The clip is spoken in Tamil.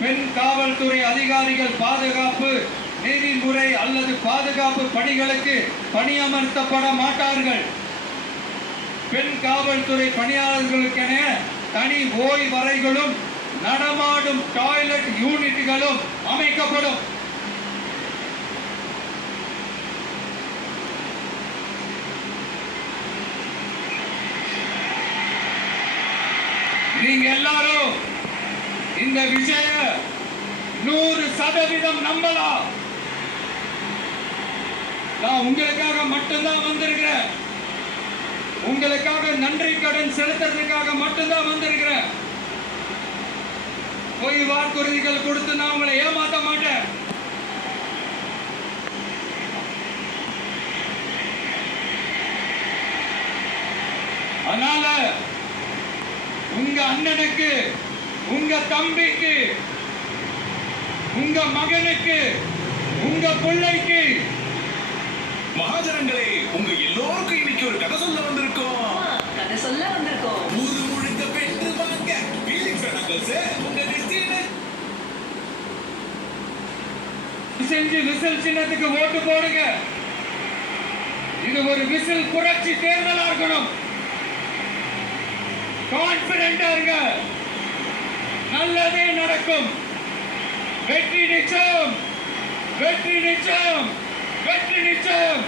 பெண் காவல்துறை அதிகாரிகள் பாதுகாப்பு நெறிமுறை அல்லது பாதுகாப்பு பணிகளுக்கு பணியமர்த்தப்பட மாட்டார்கள். பெண் காவல்துறை பணியாளர்களுக்கென தனி ஓய்வறைகளும் நடமாடும் டாய்லெட் யூனிட்டுகளும் அமைக்கப்படும். நீங்க எல்லாரும் இந்த விஷய 100% நம்பலாம். நான் உங்களுக்காக மட்டும்தான் வந்திருக்கிறேன். உங்களுக்காக நன்றி கடன் செலுத்துறதுக்காக மட்டும்தான் வந்திருக்கிறேன். பொய் வாக்குறுதிகள் கொடுத்து நான் உங்களை ஏமாத்த மாட்டேன். அதனால உங்க அண்ணனுக்கு, உங்க தம்பிக்கு, உங்க மகனுக்கு, உங்க பிள்ளைக்கு, மகாஜனங்களே, உங்க எல்லோருக்கும் இன்னைக்கு ஒரு கதை சொல்ல வந்திருக்கோம். கதை சொல்ல வந்திருக்கோம். ஊரு முழுக்க பெற்று வாங்க. உங்க செஞ்சு விசில் சின்னத்துக்கு ஓட்டு போடுங்க. இது ஒரு விசில் புரட்சி தேர்தலா இருக்கணும். கான்பிடென்டா இருங்க. நல்லதே நடக்கும். வெற்றி நிச்சயம், வெற்றி நிச்சயம், வெற்றி நிச்சயம்.